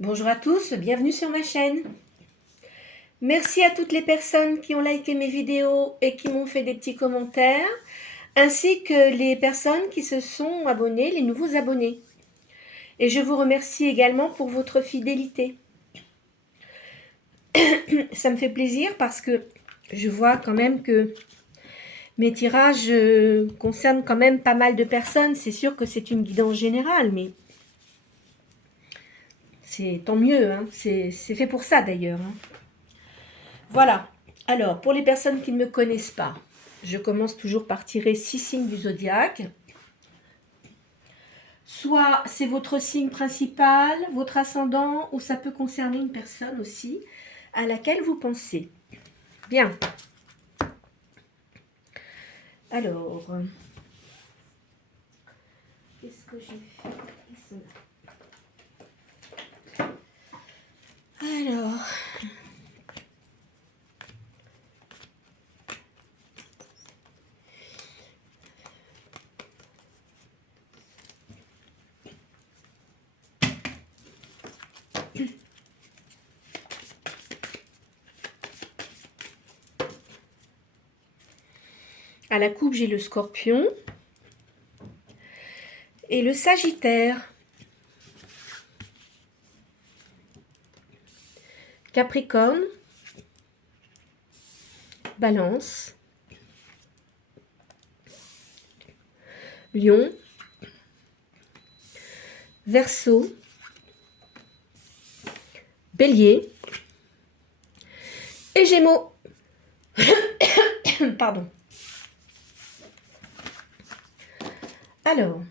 Bonjour à tous, bienvenue sur ma chaîne. Merci à toutes les personnes qui ont liké mes vidéos et qui m'ont fait des petits commentaires, ainsi que les personnes qui se sont abonnées, les nouveaux abonnés. Et je vous remercie également pour votre fidélité. Ça me fait plaisir parce que je vois quand même que mes tirages concernent quand même pas mal de personnes. C'est sûr que c'est une guidance générale, mais c'est tant mieux, hein. C'est fait pour ça d'ailleurs, hein. Voilà. Alors, pour les personnes qui ne me connaissent pas, je commence toujours par tirer 6 signes du zodiaque. Soit c'est votre signe principal, votre ascendant, ou ça peut concerner une personne aussi à laquelle vous pensez. Bien. Alors, qu'est-ce que j'ai fait? Alors, à la coupe, j'ai le Scorpion et le Sagittaire. Capricorne, Balance, Lion, Verseau, Bélier et Gémeaux. Pardon. Alors,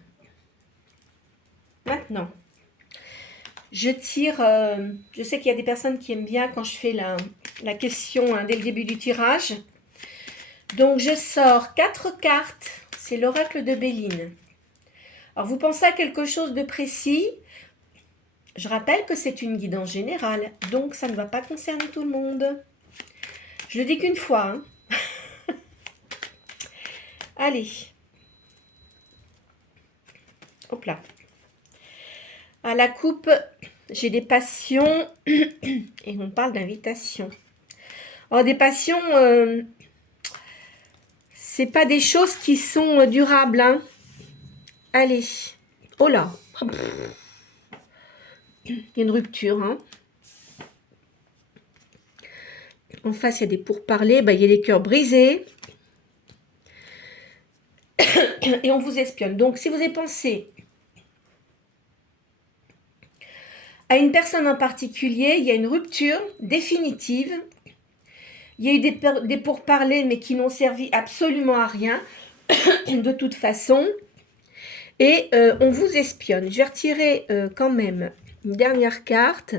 maintenant, je tire, je sais qu'il y a des personnes qui aiment bien quand je fais la question dès le début du tirage. Donc, je sors 4 cartes, c'est l'oracle de Béline. Alors, vous pensez à quelque chose de précis? Je rappelle que c'est une guidance générale, donc ça ne va pas concerner tout le monde. Je le dis qu'une fois, hein. Allez. Hop là. À la coupe, j'ai des passions et on parle d'invitation. Alors, des passions, c'est pas des choses qui sont durables, hein. Allez. Oh là. Il y a une rupture, hein. En face, il y a des pourparlers. Il y a des cœurs brisés. Et on vous espionne. Donc, si vous avez pensé à une personne en particulier, il y a une rupture définitive. Il y a eu des pourparlers, mais qui n'ont servi absolument à rien, de toute façon. Et on vous espionne. Je vais retirer quand même une dernière carte.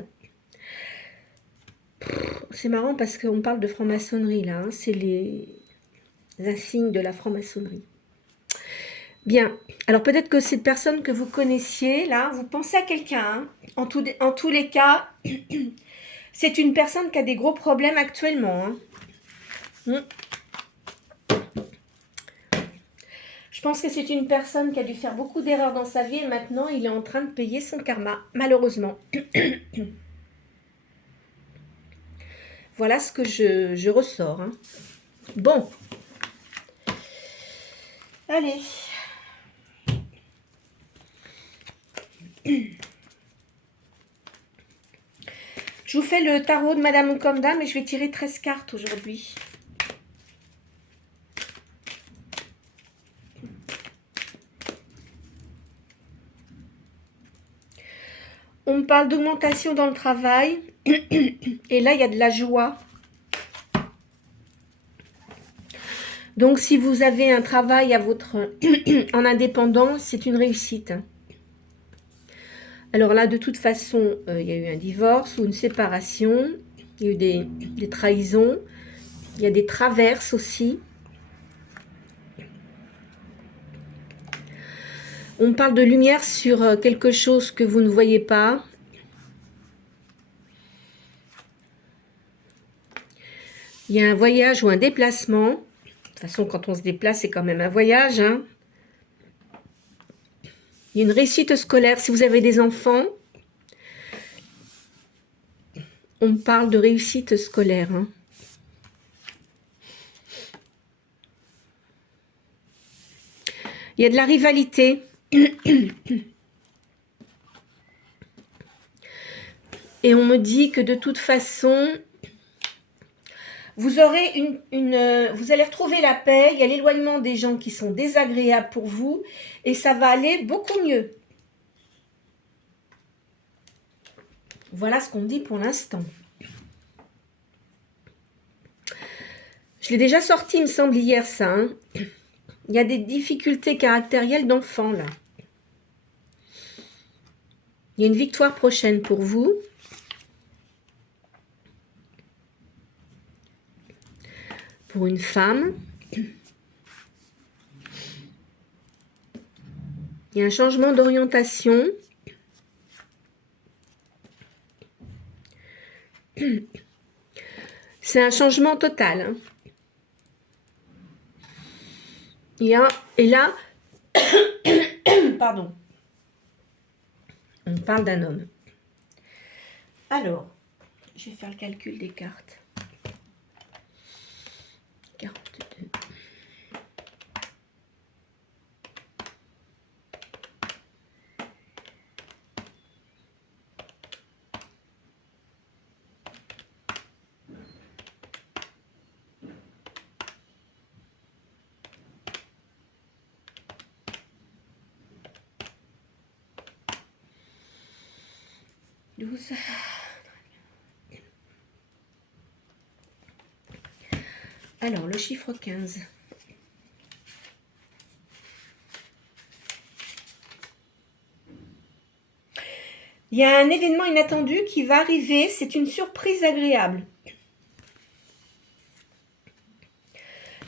C'est marrant parce qu'on parle de franc-maçonnerie, là. Hein. C'est les insignes de la franc-maçonnerie. Bien. Alors, peut-être que cette personne que vous connaissiez, là, vous pensez à quelqu'un. Hein. En tous les cas, c'est une personne qui a des gros problèmes actuellement. Hein. Je pense que c'est une personne qui a dû faire beaucoup d'erreurs dans sa vie et maintenant, il est en train de payer son karma, malheureusement. Voilà ce que je ressors. Hein. Bon. Allez. Je vous fais le tarot de Madame comme Dame et je vais tirer 13 cartes aujourd'hui. On me parle d'augmentation dans le travail. Et là, il y a de la joie. Donc, si vous avez un travail en indépendant, c'est une réussite. Alors là, de toute façon, il y a eu un divorce ou une séparation. Il y a eu des trahisons. Il y a des traverses aussi. On parle de lumière sur quelque chose que vous ne voyez pas. Il y a un voyage ou un déplacement. De toute façon, quand on se déplace, c'est quand même un voyage. Hein. Il y a une réussite scolaire. Si vous avez des enfants, on parle de réussite scolaire. Hein. Il y a de la rivalité. Et on me dit que de toute façon, vous aurez vous allez retrouver la paix. Il y a l'éloignement des gens qui sont désagréables pour vous. Et ça va aller beaucoup mieux. Voilà ce qu'on me dit pour l'instant. Je l'ai déjà sorti, il me semble, hier, ça. Hein. Il y a des difficultés caractérielles d'enfants, là. Il y a une victoire prochaine pour vous. Pour une femme. Il y a un changement d'orientation. C'est un changement total. Hein. Et là, pardon, on parle d'un homme. Alors, je vais faire le calcul des cartes. 42. Alors, le chiffre 15. Il y a un événement inattendu qui va arriver. C'est une surprise agréable.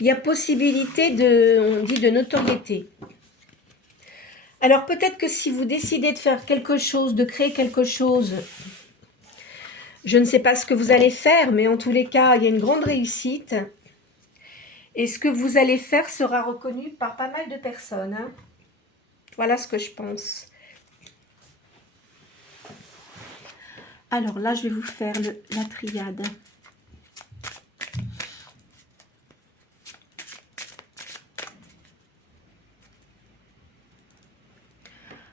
Il y a possibilité on dit de notoriété. Alors peut-être que si vous décidez de faire quelque chose, de créer quelque chose, je ne sais pas ce que vous allez faire, mais en tous les cas, il y a une grande réussite. Et ce que vous allez faire sera reconnu par pas mal de personnes. Hein. Voilà ce que je pense. Alors là, je vais vous faire la triade.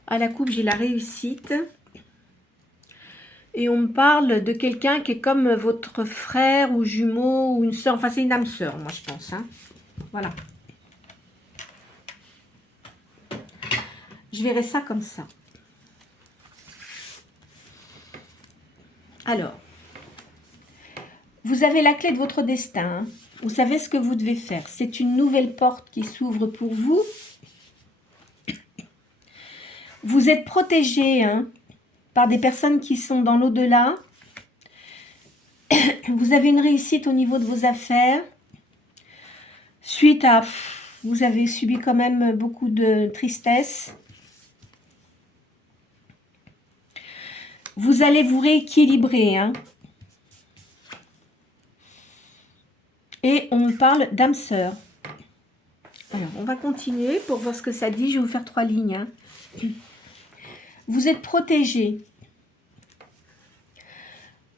À la coupe, j'ai la réussite. Et on me parle de quelqu'un qui est comme votre frère ou jumeau ou une soeur. Enfin, c'est une âme sœur, moi, je pense. Hein. Voilà. Je verrai ça comme ça. Alors, vous avez la clé de votre destin. Hein. Vous savez ce que vous devez faire. C'est une nouvelle porte qui s'ouvre pour vous. Vous êtes protégé hein, par des personnes qui sont dans l'au-delà. Vous avez une réussite au niveau de vos affaires. Suite à... Vous avez subi quand même beaucoup de tristesse. Vous allez vous rééquilibrer. Hein. Et on me parle d'âme sœur. Alors, on va continuer pour voir ce que ça dit. Je vais vous faire 3 lignes. Hein. Vous êtes protégé.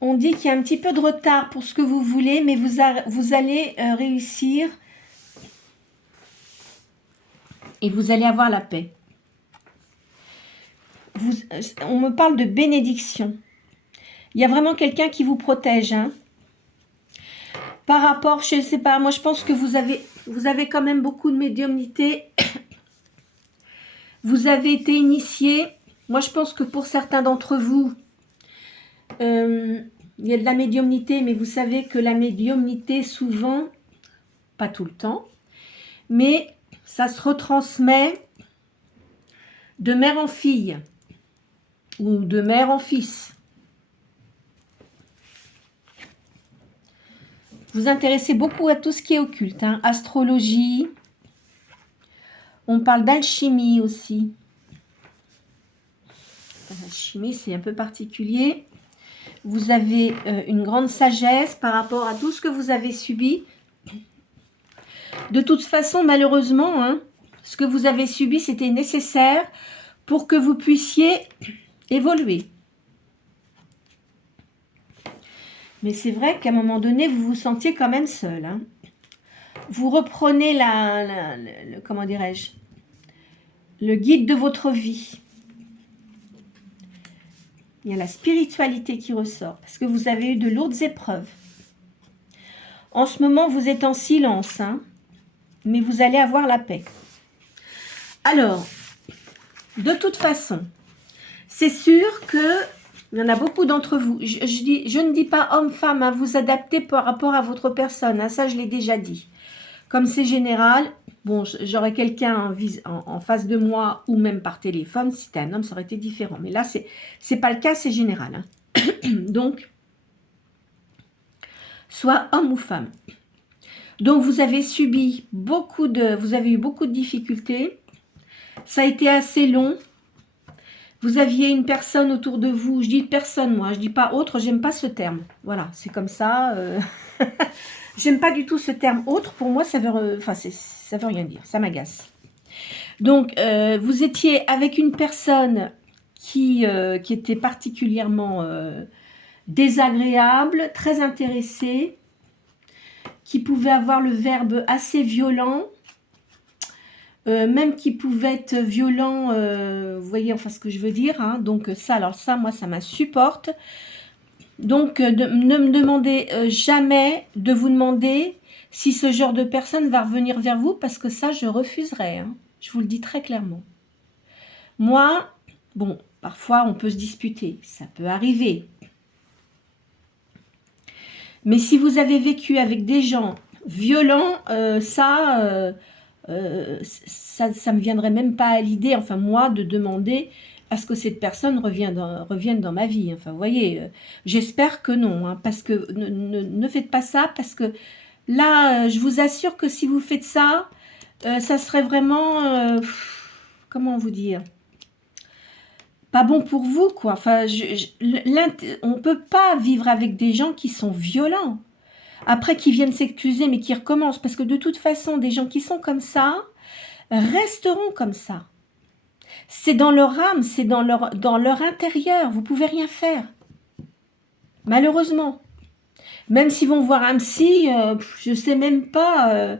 On dit qu'il y a un petit peu de retard pour ce que vous voulez, mais vous allez réussir et vous allez avoir la paix. On me parle de bénédiction. Il y a vraiment quelqu'un qui vous protège. Hein. Par rapport, je ne sais pas, moi je pense que vous avez quand même beaucoup de médiumnité. Vous avez été initié. Moi je pense que pour certains d'entre vous, il y a de la médiumnité, mais vous savez que la médiumnité souvent, pas tout le temps, mais ça se retransmet de mère en fille ou de mère en fils. Vous intéressez beaucoup à tout ce qui est occulte, hein, astrologie. On parle d'alchimie aussi. L'alchimie, c'est un peu particulier. Vous avez une grande sagesse par rapport à tout ce que vous avez subi. De toute façon, malheureusement, hein, ce que vous avez subi, c'était nécessaire pour que vous puissiez évoluer. Mais c'est vrai qu'à un moment donné, vous vous sentiez quand même seul. Hein. Vous reprenez comment dirais-je, le guide de votre vie. Il y a la spiritualité qui ressort, parce que vous avez eu de lourdes épreuves. En ce moment, vous êtes en silence, hein, mais vous allez avoir la paix. Alors, de toute façon, c'est sûr que il y en a beaucoup d'entre vous. Je ne dis pas homme-femme, hein, vous adaptez par rapport à votre personne. Hein, ça, je l'ai déjà dit. Comme c'est général, bon, j'aurais quelqu'un en face de moi ou même par téléphone. Si c'était un homme, ça aurait été différent. Mais là, c'est pas le cas, c'est général. Hein. Donc, soit homme ou femme. Donc, vous avez subi vous avez eu beaucoup de difficultés. Ça a été assez long. Vous aviez une personne autour de vous. Je dis personne, moi. Je dis pas autre. J'aime pas ce terme. Voilà, c'est comme ça. J'aime pas du tout ce terme autre. Pour moi, ça veut rien dire. Ça m'agace. Donc, vous étiez avec une personne qui était particulièrement désagréable, très intéressée, qui pouvait avoir le verbe assez violent, même qui pouvait être violent, vous voyez enfin ce que je veux dire. Hein, donc ça, moi, ça m'insupporte. Donc, ne me demandez jamais de vous demander si ce genre de personne va revenir vers vous, parce que ça, je refuserai. Hein. Je vous le dis très clairement. Moi, bon, parfois, on peut se disputer. Ça peut arriver. Mais si vous avez vécu avec des gens violents, ça me viendrait même pas à l'idée, enfin moi, de demander à ce que cette personne revienne dans ma vie. Enfin, vous voyez, j'espère que non, hein, parce que ne faites pas ça, parce que là, je vous assure que si vous faites ça, ça serait vraiment, comment vous dire, pas bon pour vous, quoi. Enfin, on peut pas vivre avec des gens qui sont violents. Après, qui viennent s'excuser, mais qui recommencent. Parce que de toute façon, des gens qui sont comme ça resteront comme ça. C'est dans leur âme, c'est dans leur intérieur. Vous pouvez rien faire. Malheureusement. Même s'ils vont voir un psy, je sais même pas.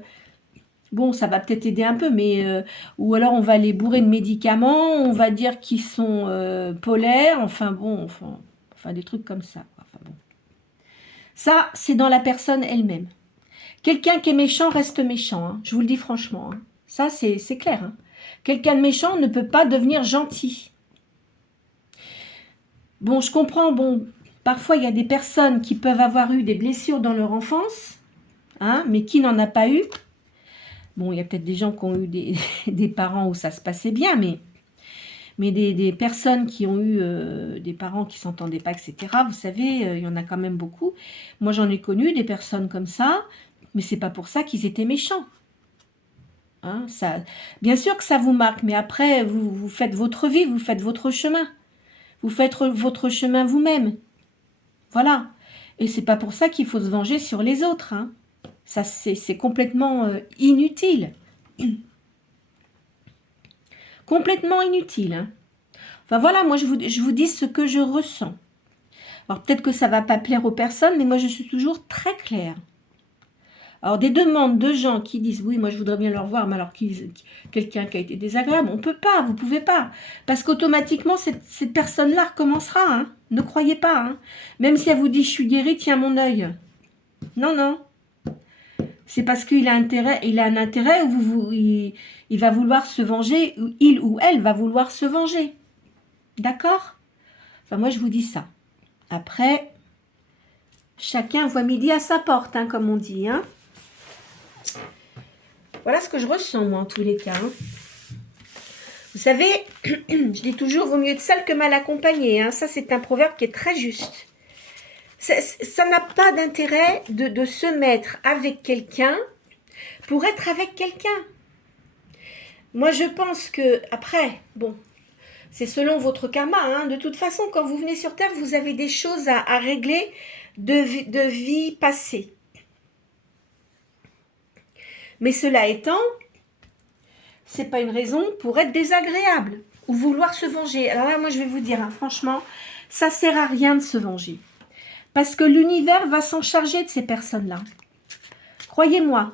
Bon, ça va peut-être aider un peu, mais ou alors on va les bourrer de médicaments, on va dire qu'ils sont polaires, enfin bon, enfin des trucs comme ça. Enfin bon. Ça, c'est dans la personne elle-même. Quelqu'un qui est méchant reste méchant, hein, je vous le dis franchement. Hein. Ça, c'est clair. Hein. Quelqu'un de méchant ne peut pas devenir gentil. Bon, je comprends, bon, parfois il y a des personnes qui peuvent avoir eu des blessures dans leur enfance, hein, mais qui n'en a pas eu. Bon, il y a peut-être des gens qui ont eu des parents où ça se passait bien, mais des personnes qui ont eu des parents qui ne s'entendaient pas, etc., vous savez, il y en a quand même beaucoup. Moi, j'en ai connu des personnes comme ça, mais c'est pas pour ça qu'ils étaient méchants. Hein, ça, bien sûr que ça vous marque, mais après, vous faites votre vie, vous faites votre chemin. Vous faites votre chemin vous-même. Voilà. Et c'est pas pour ça qu'il faut se venger sur les autres. Hein. Ça, c'est complètement inutile. Complètement inutile. Hein. Enfin voilà, moi je vous dis ce que je ressens. Alors peut-être que ça ne va pas plaire aux personnes, mais moi je suis toujours très claire. Alors des demandes de gens qui disent oui, moi je voudrais bien le revoir, mais alors quelqu'un qui a été désagréable, on ne peut pas, vous ne pouvez pas. Parce qu'automatiquement, cette personne-là recommencera. Hein. Ne croyez pas. Hein. Même si elle vous dit je suis guérie, tiens mon œil. Non, non. C'est parce qu'il a un intérêt où il va vouloir se venger, ou il ou elle va vouloir se venger. D'accord? Enfin, moi, je vous dis ça. Après, chacun voit midi à sa porte, hein, comme on dit. Hein. Voilà ce que je ressens, moi, en tous les cas. Hein. Vous savez, je dis toujours, vaut mieux être seul que mal accompagné. Hein. Ça, c'est un proverbe qui est très juste. Ça n'a pas d'intérêt de se mettre avec quelqu'un pour être avec quelqu'un. Moi, je pense que, après, bon, c'est selon votre karma. Hein. De toute façon, quand vous venez sur Terre, vous avez des choses à régler de vie passée. Mais cela étant, c'est pas une raison pour être désagréable ou vouloir se venger. Alors là, moi, je vais vous dire, hein, franchement, ça sert à rien de se venger. Parce que l'univers va s'en charger de ces personnes-là. Croyez-moi.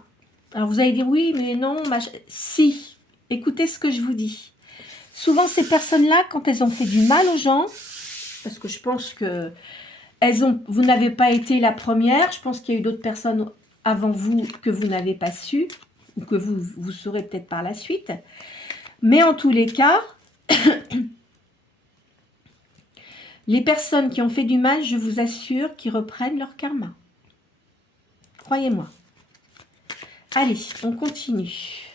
Alors vous allez dire, oui, mais non, si. Écoutez ce que je vous dis. Souvent, ces personnes-là, quand elles ont fait du mal aux gens, parce que je pense que vous n'avez pas été la première, je pense qu'il y a eu d'autres personnes avant vous que vous n'avez pas su, ou que vous saurez peut-être par la suite. Mais en tous les cas, les personnes qui ont fait du mal, je vous assure qu'ils reprennent leur karma. Croyez-moi. Allez, on continue.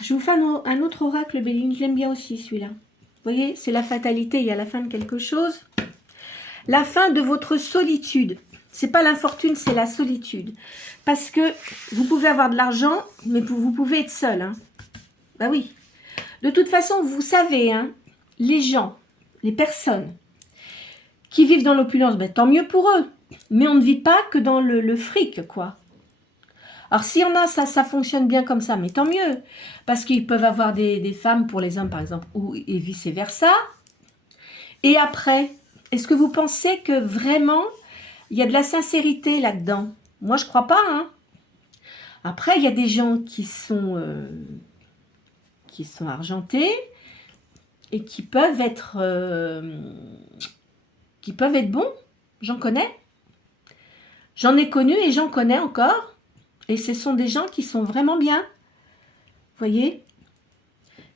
Je vous fais un autre oracle, Béline. Je l'aime bien aussi, celui-là. Vous voyez, c'est la fatalité. Il y a la fin de quelque chose. La fin de votre solitude. C'est pas l'infortune, c'est la solitude. Parce que vous pouvez avoir de l'argent, mais vous pouvez être seul. Hein. Bah oui. De toute façon, vous savez, hein, les gens, les personnes qui vivent dans l'opulence, ben, tant mieux pour eux. Mais on ne vit pas que dans le fric, quoi. Alors, s'il y en a, ça fonctionne bien comme ça, mais tant mieux. Parce qu'ils peuvent avoir des femmes pour les hommes, par exemple, et vice-versa. Et après, est-ce que vous pensez que vraiment, il y a de la sincérité là-dedans? Moi, je ne crois pas. Hein. Après, il y a des gens qui sont argentés et qui peuvent être bons. J'en connais. J'en ai connu et j'en connais encore. Et ce sont des gens qui sont vraiment bien. Vous voyez?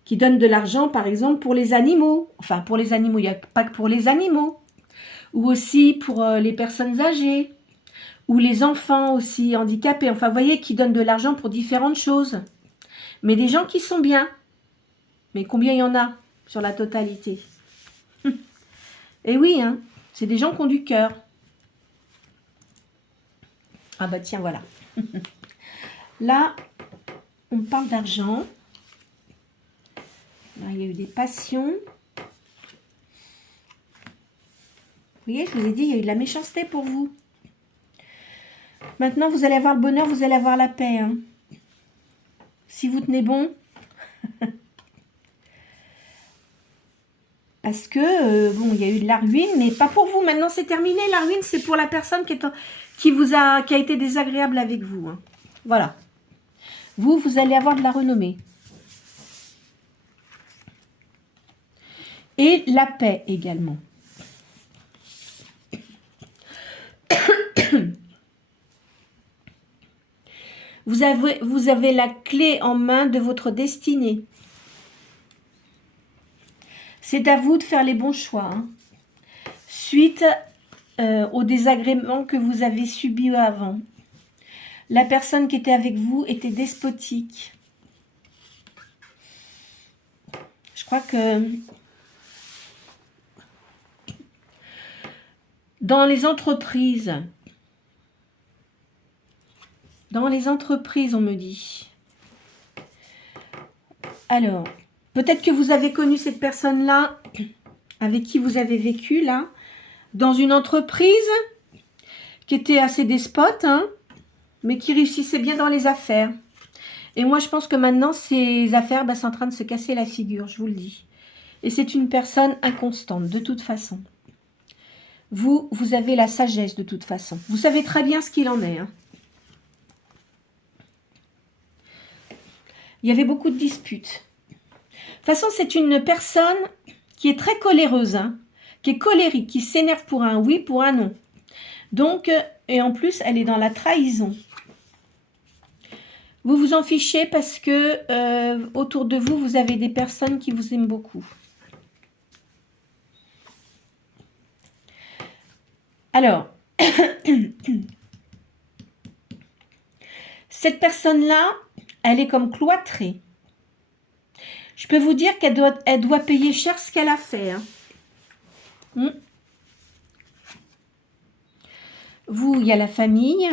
Qui donnent de l'argent, par exemple, pour les animaux. Enfin, pour les animaux, il n'y a pas que pour les animaux. Ou aussi pour les personnes âgées. Ou les enfants aussi handicapés. Enfin, vous voyez, qui donnent de l'argent pour différentes choses. Mais des gens qui sont bien. Mais combien il y en a sur la totalité? Et oui, hein, c'est des gens qui ont du cœur. Ah bah tiens, voilà. Là, on parle d'argent. Là, il y a eu des passions. Vous voyez, je vous ai dit, il y a eu de la méchanceté pour vous. Maintenant, vous allez avoir le bonheur, vous allez avoir la paix. Hein. Si vous tenez bon. Parce que, bon, il y a eu de la ruine, mais pas pour vous. Maintenant, c'est terminé. La ruine, c'est pour la personne qui a été désagréable avec vous. Hein. Voilà. Vous allez avoir de la renommée. Et la paix également. Vous avez la clé en main de votre destinée. C'est à vous de faire les bons choix. Hein. Suite au désagrément que vous avez subi avant. La personne qui était avec vous était despotique. Je crois que dans les entreprises, on me dit. Alors, peut-être que vous avez connu cette personne-là, avec qui vous avez vécu, là, dans une entreprise qui était assez despote, hein, mais qui réussissait bien dans les affaires. Et moi, je pense que maintenant, ces affaires, bah, c'est en train de se casser la figure, je vous le dis. Et c'est une personne inconstante, de toute façon. Vous avez la sagesse, de toute façon. Vous savez très bien ce qu'il en est. Hein. Il y avait beaucoup de disputes. De toute façon, c'est une personne qui est très coléreuse, hein, qui est colérique, qui s'énerve pour un oui, pour un non. Donc, et en plus, elle est dans la trahison. Vous vous en fichez parce que autour de vous, vous avez des personnes qui vous aiment beaucoup. Alors, cette personne-là, elle est comme cloîtrée. Je peux vous dire qu'elle doit payer cher ce qu'elle a fait. Hein. Vous, il y a la famille.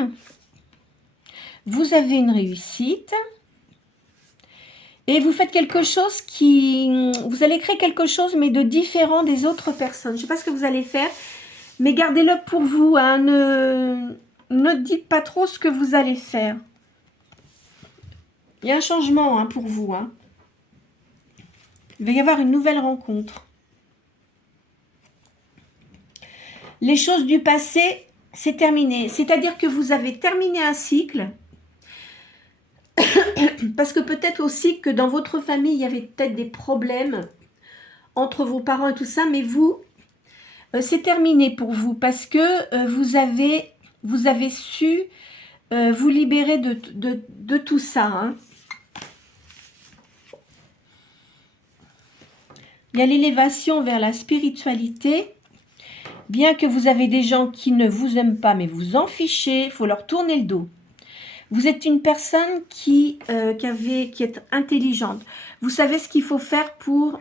Vous avez une réussite. Et vous faites quelque chose vous allez créer quelque chose, mais de différent des autres personnes. Je ne sais pas ce que vous allez faire, mais gardez-le pour vous. Hein. Ne dites pas trop ce que vous allez faire. Il y a un changement hein, pour vous. Hein. Il va y avoir une nouvelle rencontre. Les choses du passé, c'est terminé. C'est-à-dire que vous avez terminé un cycle. Parce que peut-être aussi que dans votre famille, il y avait peut-être des problèmes entre vos parents et tout ça. Mais vous, c'est terminé pour vous. Parce que vous avez su vous libérer de tout ça. Hein. Il y a l'élévation vers la spiritualité. Bien que vous avez des gens qui ne vous aiment pas, mais vous en fichez, il faut leur tourner le dos. Vous êtes une personne qui est intelligente. Vous savez ce qu'il faut faire pour,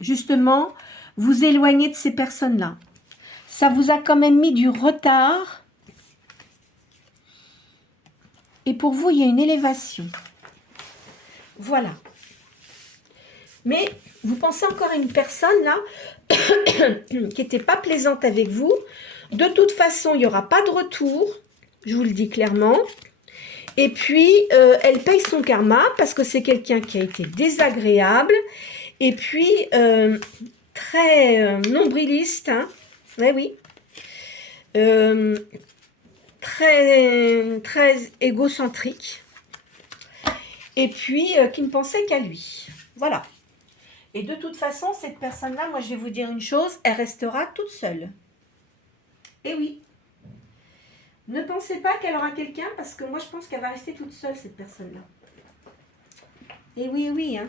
justement, vous éloigner de ces personnes-là. Ça vous a quand même mis du retard. Et pour vous, il y a une élévation. Voilà. Mais vous pensez encore à une personne là qui n'était pas plaisante avec vous. De toute façon, il n'y aura pas de retour. Je vous le dis clairement. Et puis, elle paye son karma parce que c'est quelqu'un qui a été désagréable. Et puis, très nombriliste. Hein. Ouais, oui. Très égocentrique. Et puis, qui ne pensait qu'à lui. Voilà. Et de toute façon, cette personne-là, moi je vais vous dire une chose, elle restera toute seule. Et oui. Ne pensez pas qu'elle aura quelqu'un, parce que moi je pense qu'elle va rester toute seule, cette personne-là. Et oui, oui. Hein.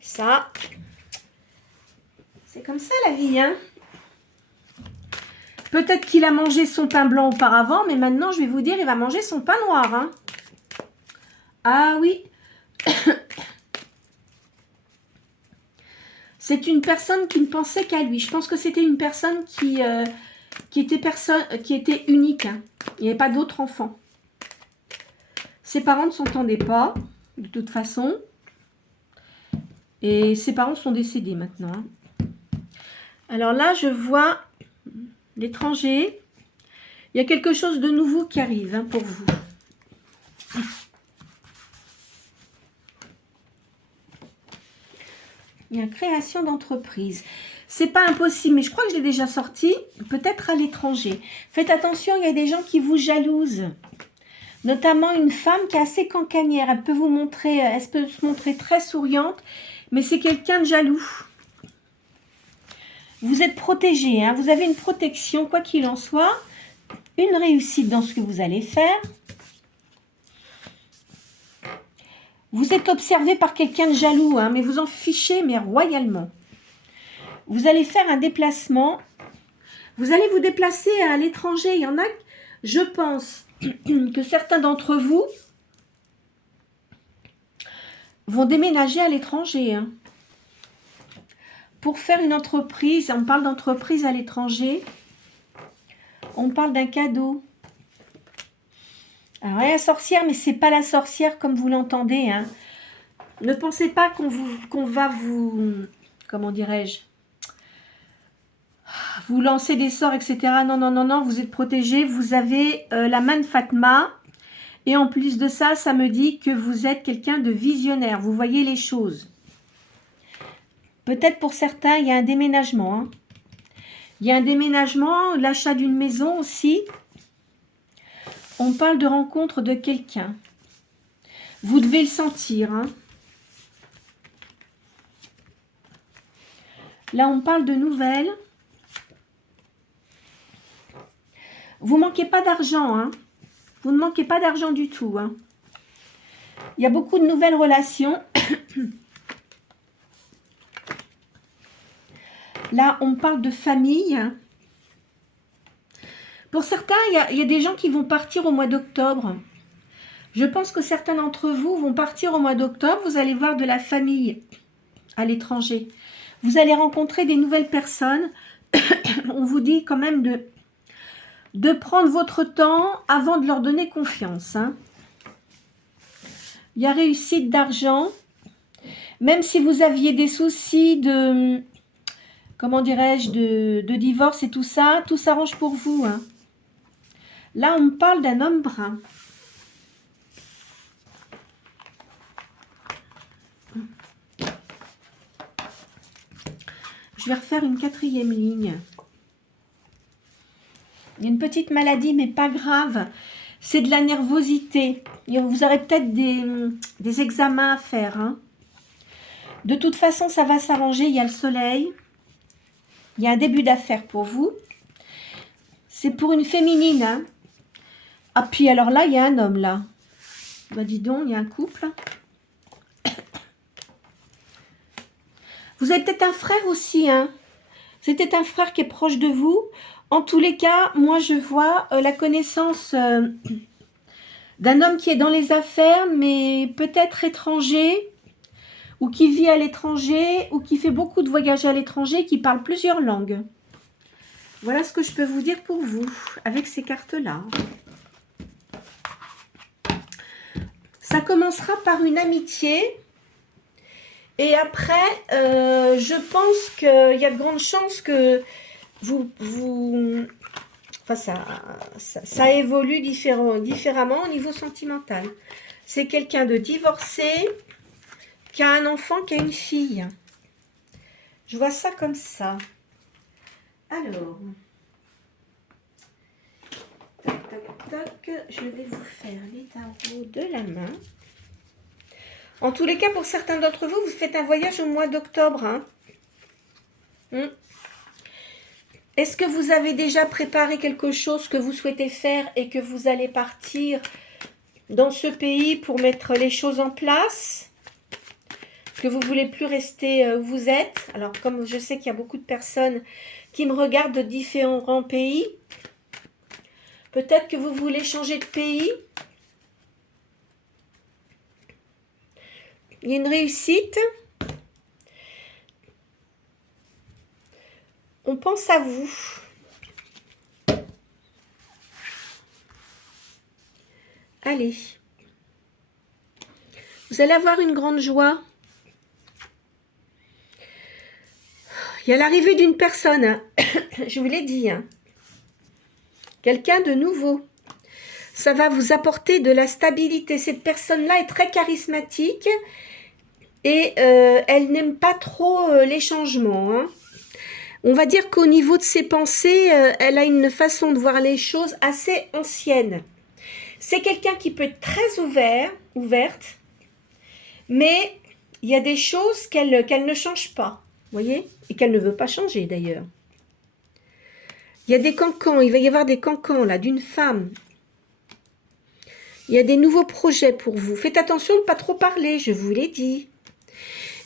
Ça, c'est comme ça la vie. Hein. Peut-être qu'il a mangé son pain blanc auparavant, mais maintenant je vais vous dire, il va manger son pain noir. Hein. Ah oui. C'est une personne qui ne pensait qu'à lui. Je pense que c'était une personne qui était unique. Hein. Il n'y avait pas d'autres enfants. Ses parents ne s'entendaient pas, de toute façon. Et ses parents sont décédés maintenant. Hein. Alors là, je vois l'étranger. Il y a quelque chose de nouveau qui arrive hein, pour vous. Il y a création d'entreprise. C'est pas impossible, mais je crois que je l'ai déjà sorti. Peut-être à l'étranger. Faites attention, il y a des gens qui vous jalousent. Notamment une femme qui est assez cancanière. Elle peut se montrer très souriante, mais c'est quelqu'un de jaloux. Vous êtes protégé, hein, vous avez une protection, quoi qu'il en soit. Une réussite dans ce que vous allez faire. Vous êtes observé par quelqu'un de jaloux, hein, mais vous en fichez, mais royalement. Vous allez faire un déplacement. Vous allez vous déplacer à l'étranger. Il y en a, je pense, que certains d'entre vous vont déménager à l'étranger. Hein. Pour faire une entreprise, on parle d'entreprise à l'étranger. On parle d'un cadeau. Alors, la sorcière, mais c'est pas la sorcière comme vous l'entendez. Hein. Ne pensez pas qu'on va vous... Comment dirais-je? Vous lancer des sorts, etc. Non, non, non, non, vous êtes protégé. Vous avez la main de Fatma. Et en plus de ça, ça me dit que vous êtes quelqu'un de visionnaire. Vous voyez les choses. Peut-être pour certains, il y a un déménagement. Hein. Il y a un déménagement, l'achat d'une maison aussi. On parle de rencontre de quelqu'un. Vous devez le sentir. Hein. Là, on parle de nouvelles. Vous ne manquez pas d'argent. Hein. Vous ne manquez pas d'argent du tout. Hein. Il y a beaucoup de nouvelles relations. Là, on parle de famille. Pour certains, il y a des gens qui vont partir au mois d'octobre. Je pense que certains d'entre vous vont partir au mois d'octobre. Vous allez voir de la famille à l'étranger. Vous allez rencontrer des nouvelles personnes. On vous dit quand même de prendre votre temps avant de leur donner confiance. Hein. Il y a réussite d'argent. Même si vous aviez des soucis de... Comment dirais-je, de divorce et tout s'arrange pour vous. Hein. Là, on me parle d'un homme brun. Je vais refaire une 4e ligne. Il y a une petite maladie, mais pas grave. C'est de la nervosité. Vous aurez peut-être des examens à faire. Hein. De toute façon, ça va s'arranger. Il y a le soleil. Il y a un début d'affaires pour vous. C'est pour une féminine. Hein. Ah, puis alors là, il y a un homme, là. Bah, dis donc, il y a un couple. Vous avez peut-être un frère aussi. Hein. C'est peut-être un frère qui est proche de vous. En tous les cas, moi, je vois la connaissance d'un homme qui est dans les affaires, mais peut-être étranger, ou qui vit à l'étranger, ou qui fait beaucoup de voyages à l'étranger, qui parle plusieurs langues. Voilà ce que je peux vous dire pour vous, avec ces cartes-là. Ça commencera par une amitié, et après, je pense qu'il y a de grandes chances que enfin, ça évolue différemment au niveau sentimental. C'est quelqu'un de divorcé, qui a un enfant, qui a une fille. Je vois ça comme ça. Alors, tac, tac, tac, je vais vous faire les tarots de la main. En tous les cas, pour certains d'entre vous, vous faites un voyage au mois d'octobre. Hein. Est-ce que vous avez déjà préparé quelque chose que vous souhaitez faire et que vous allez partir dans ce pays pour mettre les choses en place? Est-ce que vous ne voulez plus rester où vous êtes? Alors, comme je sais qu'il y a beaucoup de personnes qui me regardent de différents pays, peut-être que vous voulez changer de pays. Il y a une réussite. On pense à vous. Allez. Vous allez avoir une grande joie. Il y a l'arrivée d'une personne. Hein. Je vous l'ai dit. Hein. Quelqu'un de nouveau. Ça va vous apporter de la stabilité. Cette personne-là est très charismatique et elle n'aime pas trop les changements. Hein. On va dire qu'au niveau de ses pensées, elle a une façon de voir les choses assez ancienne. C'est quelqu'un qui peut être très ouverte, mais il y a des choses qu'elle ne change pas, voyez, et qu'elle ne veut pas changer d'ailleurs. Il y a des cancans, il va y avoir des cancans là, d'une femme. Il y a des nouveaux projets pour vous. Faites attention de ne pas trop parler, je vous l'ai dit.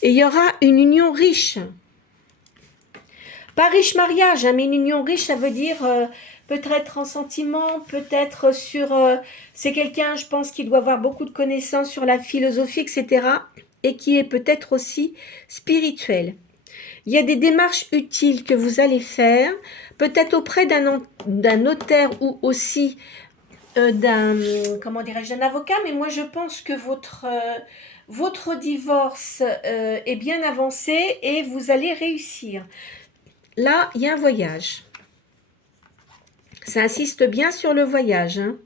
Et il y aura une union riche. Pas riche mariage, hein, mais une union riche, ça veut dire peut-être en sentiment, peut-être sur... c'est quelqu'un, je pense, qui doit avoir beaucoup de connaissances sur la philosophie, etc. Et qui est peut-être aussi spirituel. Il y a des démarches utiles que vous allez faire, peut-être auprès d'un notaire ou aussi d'un avocat, mais moi je pense que votre divorce est bien avancé et vous allez réussir. Là, il y a un voyage. Ça insiste bien sur le voyage. Hein.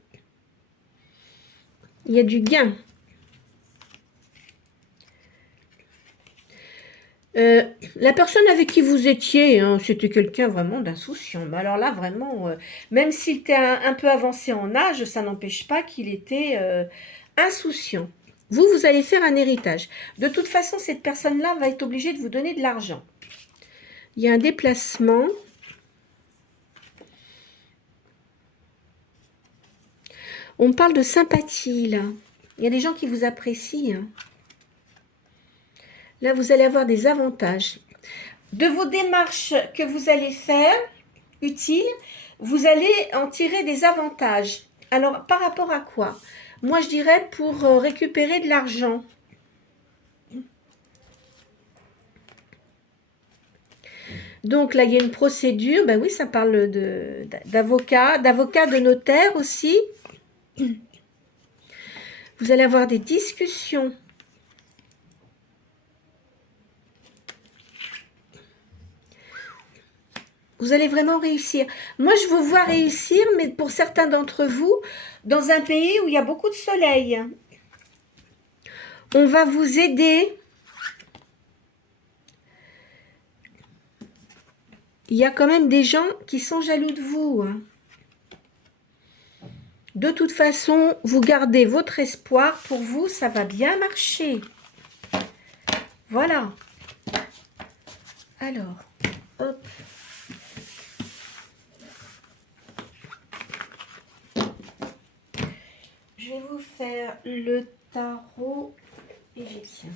Il y a du gain. La personne avec qui vous étiez, hein, c'était quelqu'un vraiment d'insouciant. Mais alors là, vraiment, même s'il était un peu avancé en âge, ça n'empêche pas qu'il était insouciant. Vous allez faire un héritage. De toute façon, cette personne-là va être obligée de vous donner de l'argent. Il y a un déplacement. On parle de sympathie, là. Il y a des gens qui vous apprécient. Hein. Là, vous allez avoir des avantages. De vos démarches que vous allez faire, utiles, vous allez en tirer des avantages. Alors, par rapport à quoi? Moi, je dirais pour récupérer de l'argent. Donc, là, il y a une procédure. Ben oui, ça parle d'avocat, de notaire aussi. Vous allez avoir des discussions. Vous allez vraiment réussir. Moi, je vous vois réussir, mais pour certains d'entre vous, dans un pays où il y a beaucoup de soleil. On va vous aider. il y a quand même des gens qui sont jaloux de vous. Hein. De toute façon, vous gardez votre espoir. Pour vous, ça va bien marcher. Voilà. Alors, hop. Je vais vous faire le tarot égyptien.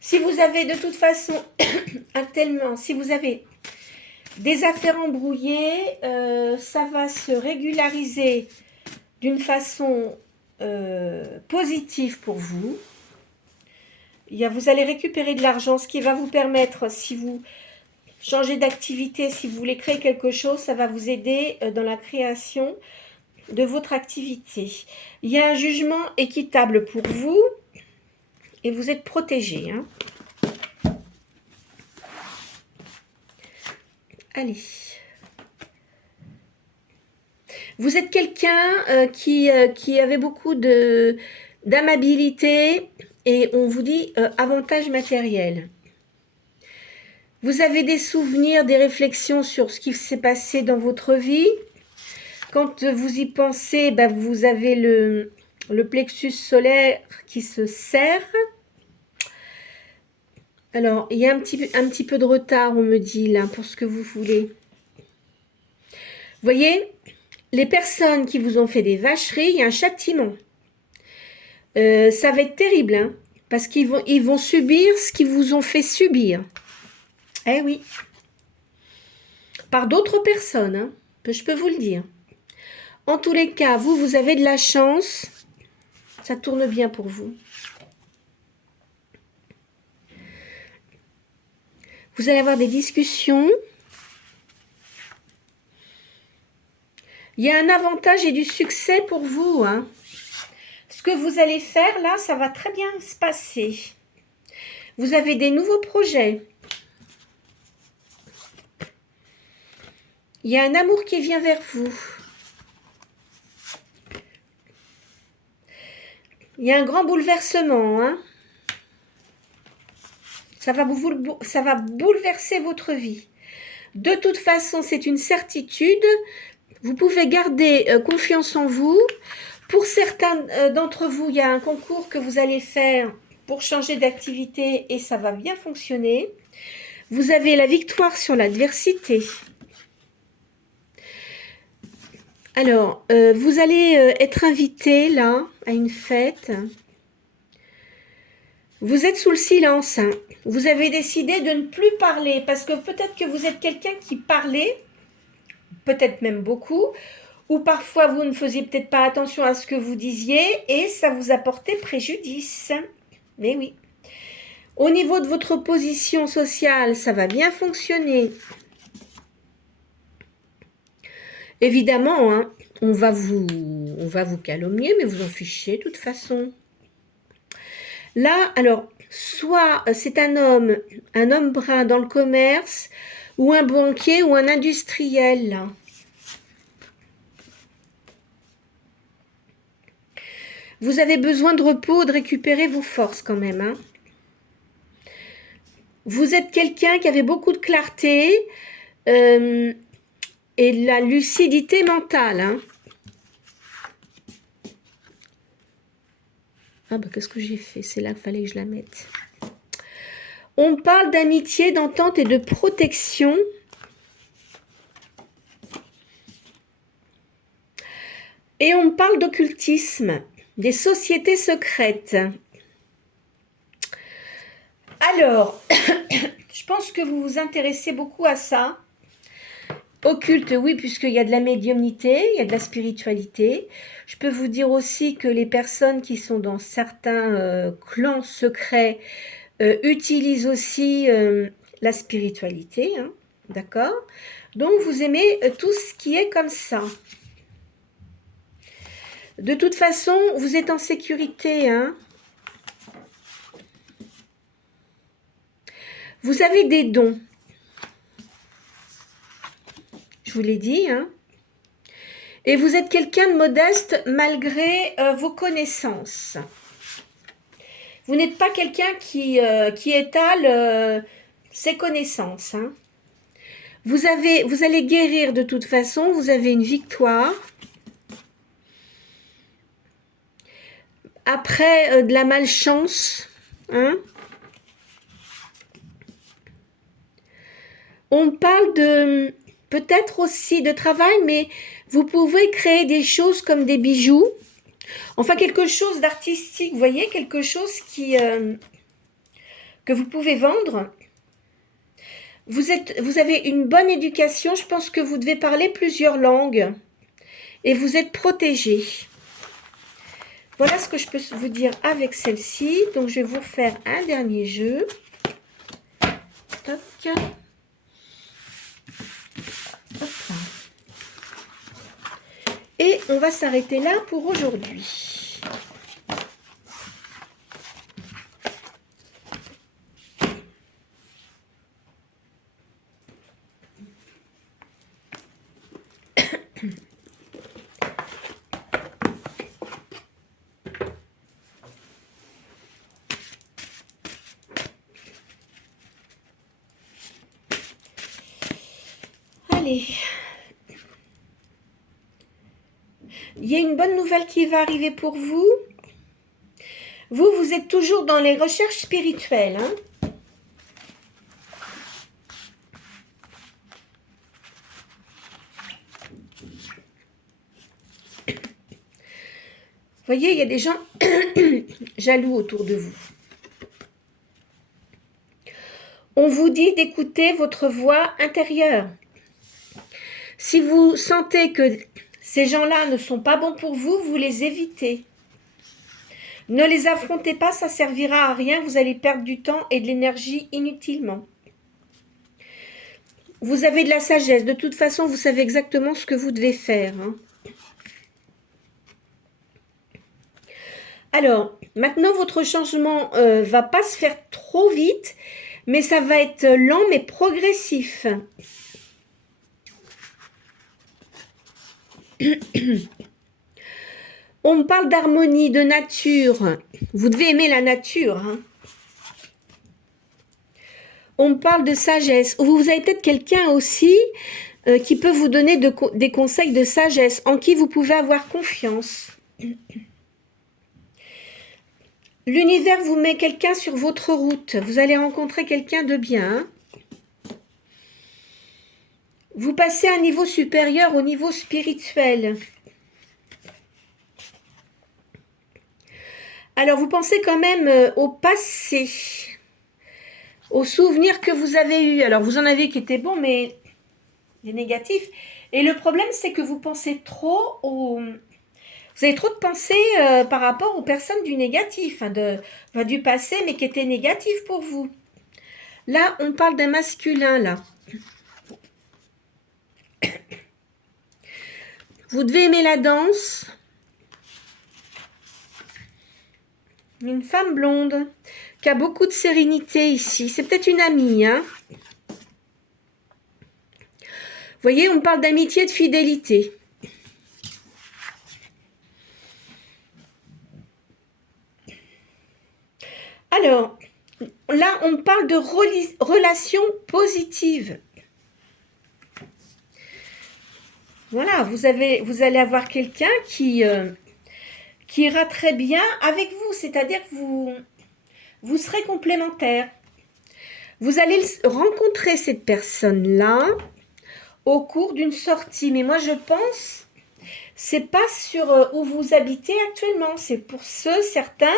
Si vous avez de toute façon, actuellement, si vous avez des affaires embrouillées, ça va se régulariser d'une façon positive pour vous. Vous allez récupérer de l'argent, ce qui va vous permettre, si vous changez d'activité, si vous voulez créer quelque chose, ça va vous aider dans la création de votre activité. Il y a un jugement équitable pour vous et vous êtes protégé. Hein. Allez. Vous êtes quelqu'un qui avait beaucoup d'amabilité et on vous dit avantage matériel. Vous avez des souvenirs, des réflexions sur ce qui s'est passé dans votre vie. Quand vous y pensez, vous avez le plexus solaire qui se serre. Alors, il y a un petit peu de retard, on me dit, là, pour ce que vous voulez. Vous voyez, les personnes qui vous ont fait des vacheries, il y a un châtiment. Ça va être terrible, hein, parce qu'ils vont subir ce qu'ils vous ont fait subir. Eh oui. Par d'autres personnes, hein, je peux vous le dire. En tous les cas, vous avez de la chance. Ça tourne bien pour vous. Vous allez avoir des discussions. Il y a un avantage et du succès pour vous. Hein. Ce que vous allez faire là, ça va très bien se passer. Vous avez des nouveaux projets. Il y a un amour qui vient vers vous. Il y a un grand bouleversement. Hein. Ça va bouleverser votre vie. De toute façon, c'est une certitude. Vous pouvez garder confiance en vous. Pour certains d'entre vous, il y a un concours que vous allez faire pour changer d'activité et ça va bien fonctionner. Vous avez la victoire sur l'adversité. Alors, vous allez être invité là à une fête. Vous êtes sous le silence. Hein. Vous avez décidé de ne plus parler parce que peut-être que vous êtes quelqu'un qui parlait, peut-être même beaucoup, ou parfois vous ne faisiez peut-être pas attention à ce que vous disiez et ça vous apportait préjudice. Mais oui. Au niveau de votre position sociale, ça va bien fonctionner. Évidemment, hein, on va vous calomnier, mais vous en fichez de toute façon. Là, alors, soit c'est un homme brun dans le commerce, ou un banquier, ou un industriel, là. Vous avez besoin de repos, de récupérer vos forces quand même. Hein. Vous êtes quelqu'un qui avait beaucoup de clarté et de la lucidité mentale. Hein. Ah qu'est-ce que j'ai fait? C'est là qu'il fallait que je la mette. On parle d'amitié, d'entente et de protection. Et on parle d'occultisme, des sociétés secrètes. Alors, je pense que vous vous intéressez beaucoup à ça. Occulte, oui, puisqu'il y a de la médiumnité, il y a de la spiritualité. Je peux vous dire aussi que les personnes qui sont dans certains clans secrets utilisent aussi la spiritualité, hein, d'accord? Donc, vous aimez tout ce qui est comme ça. De toute façon, vous êtes en sécurité, hein? Vous avez des dons. Je vous l'ai dit, hein? Et vous êtes quelqu'un de modeste malgré vos connaissances. Vous n'êtes pas quelqu'un qui étale ses connaissances. Hein. Vous allez guérir de toute façon, vous avez une victoire. Après de la malchance, hein. On parle de peut-être aussi de travail, mais vous pouvez créer des choses comme des bijoux. Enfin, quelque chose d'artistique, vous voyez, quelque chose que vous pouvez vendre. Vous avez une bonne éducation, je pense que vous devez parler plusieurs langues et vous êtes protégé. Voilà ce que je peux vous dire avec celle-ci. Donc, je vais vous faire un dernier jeu. Toc. Et on va s'arrêter là pour aujourd'hui. Allez. Il y a une bonne nouvelle qui va arriver pour vous. Vous êtes toujours dans les recherches spirituelles. Hein. Vous voyez, il y a des gens jaloux autour de vous. On vous dit d'écouter votre voix intérieure. Si vous sentez que ces gens-là ne sont pas bons pour vous, vous les évitez. Ne les affrontez pas, ça ne servira à rien, vous allez perdre du temps et de l'énergie inutilement. Vous avez de la sagesse, de toute façon, vous savez exactement ce que vous devez faire. Hein. Alors, maintenant, votre changement ne va pas se faire trop vite, mais ça va être lent mais progressif. On me parle d'harmonie, de nature. Vous devez aimer la nature. Hein. On me parle de sagesse. Vous avez peut-être quelqu'un aussi qui peut vous donner des conseils de sagesse, en qui vous pouvez avoir confiance. L'univers vous met quelqu'un sur votre route. Vous allez rencontrer quelqu'un de bien. Vous passez à un niveau supérieur, au niveau spirituel. Alors, vous pensez quand même au passé, aux souvenirs que vous avez eus. Alors, vous en avez qui étaient bons, mais des négatifs. Et le problème, c'est que vous pensez trop aux... Vous avez trop de pensées par rapport aux personnes du négatif, hein, du passé, mais qui étaient négatives pour vous. Là, on parle d'un masculin, là. Vous devez aimer la danse. Une femme blonde qui a beaucoup de sérénité ici. C'est peut-être une amie, hein. Vous voyez, on parle d'amitié, de fidélité. Alors, là, on parle de relations positives. Voilà, vous allez avoir quelqu'un qui ira très bien avec vous, c'est-à-dire que vous serez complémentaires. Vous allez rencontrer cette personne-là au cours d'une sortie, mais moi je pense, c'est pas sur où vous habitez actuellement, c'est pour certains,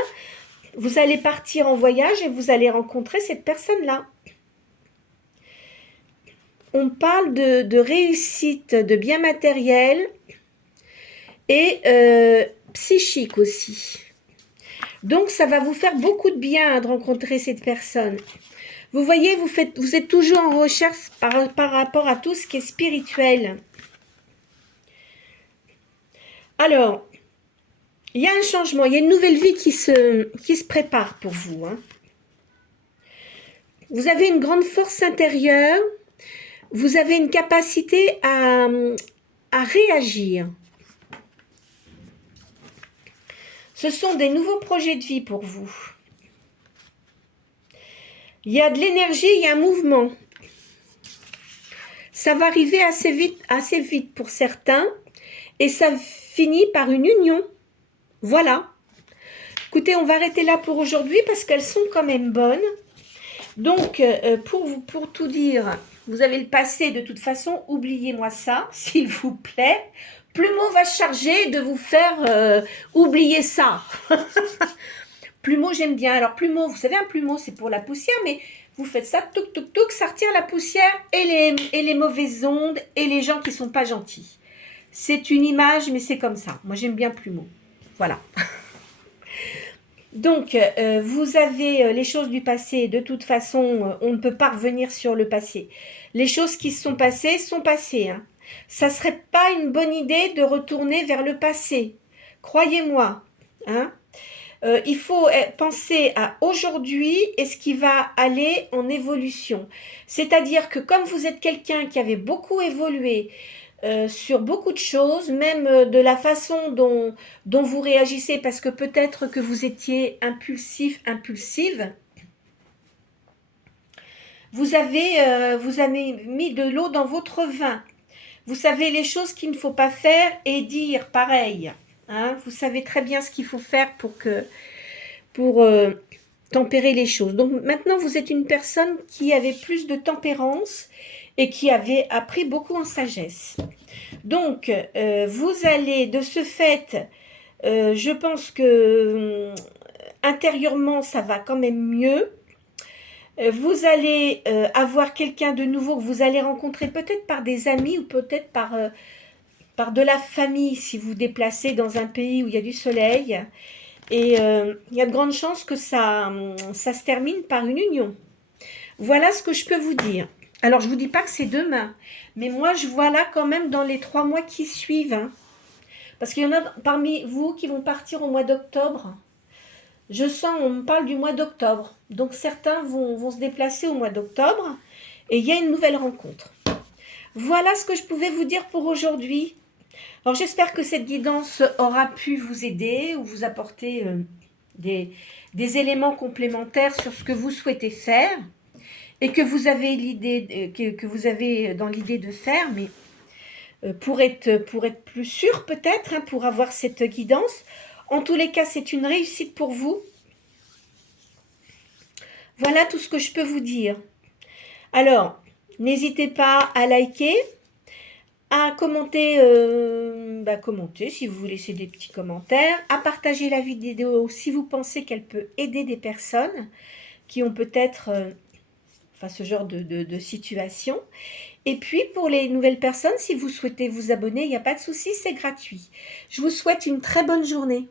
vous allez partir en voyage et vous allez rencontrer cette personne-là. On parle de réussite, de bien matériel et psychique aussi. Donc, ça va vous faire beaucoup de bien de rencontrer cette personne. Vous voyez, vous êtes toujours en recherche par rapport à tout ce qui est spirituel. Alors, il y a un changement, il y a une nouvelle vie qui se prépare pour vous. Hein. Vous avez une grande force intérieure. Vous avez une capacité à réagir. Ce sont des nouveaux projets de vie pour vous. Il y a de l'énergie, il y a un mouvement. Ça va arriver assez vite pour certains et ça finit par une union. Voilà. Écoutez, on va arrêter là pour aujourd'hui parce qu'elles sont quand même bonnes. Donc, pour tout dire, vous avez le passé de toute façon, oubliez-moi ça, s'il vous plaît. Plumeau va se charger de vous faire oublier ça. Plumeau, j'aime bien. Alors, plumeau, vous savez, un plumeau, c'est pour la poussière, mais vous faites ça, touc, touc, touc, ça retire la poussière et les mauvaises ondes et les gens qui ne sont pas gentils. C'est une image, mais c'est comme ça. Moi, j'aime bien plumeau. Voilà. Donc, vous avez les choses du passé. De toute façon, on ne peut pas revenir sur le passé. Les choses qui se sont passées. Hein. Ça ne serait pas une bonne idée de retourner vers le passé. Croyez-moi. Hein. Il faut penser à aujourd'hui et ce qui va aller en évolution. C'est-à-dire que comme vous êtes quelqu'un qui avait beaucoup évolué sur beaucoup de choses, même de la façon dont vous réagissez, parce que peut-être que vous étiez impulsive, vous avez mis de l'eau dans votre vin. Vous savez les choses qu'il ne faut pas faire et dire pareil. Hein, vous savez très bien ce qu'il faut faire pour tempérer les choses. Donc maintenant, vous êtes une personne qui avait plus de tempérance et qui avait appris beaucoup en sagesse. Donc, vous allez, de ce fait, je pense que intérieurement, ça va quand même mieux. Vous allez avoir quelqu'un de nouveau que vous allez rencontrer peut-être par des amis ou peut-être par de la famille si vous vous déplacez dans un pays où il y a du soleil. Et il y a de grandes chances que ça se termine par une union. Voilà ce que je peux vous dire. Alors, je ne vous dis pas que c'est demain, mais moi, je vois là quand même dans les 3 mois qui suivent. Hein, parce qu'il y en a parmi vous qui vont partir au mois d'octobre. Je sens, on me parle du mois d'octobre. Donc, certains vont se déplacer au mois d'octobre et il y a une nouvelle rencontre. Voilà ce que je pouvais vous dire pour aujourd'hui. Alors, j'espère que cette guidance aura pu vous aider ou vous apporter des éléments complémentaires sur ce que vous souhaitez faire et que vous avez que vous avez dans l'idée de faire, mais pour être plus sûr peut-être, hein, pour avoir cette guidance. En tous les cas, c'est une réussite pour vous. Voilà tout ce que je peux vous dire. Alors, n'hésitez pas à liker, à commenter, commenter si vous laissez des petits commentaires, à partager la vidéo si vous pensez qu'elle peut aider des personnes qui ont peut-être ce genre de situation. Et puis pour les nouvelles personnes, si vous souhaitez vous abonner, il n'y a pas de souci, c'est gratuit. Je vous souhaite une très bonne journée.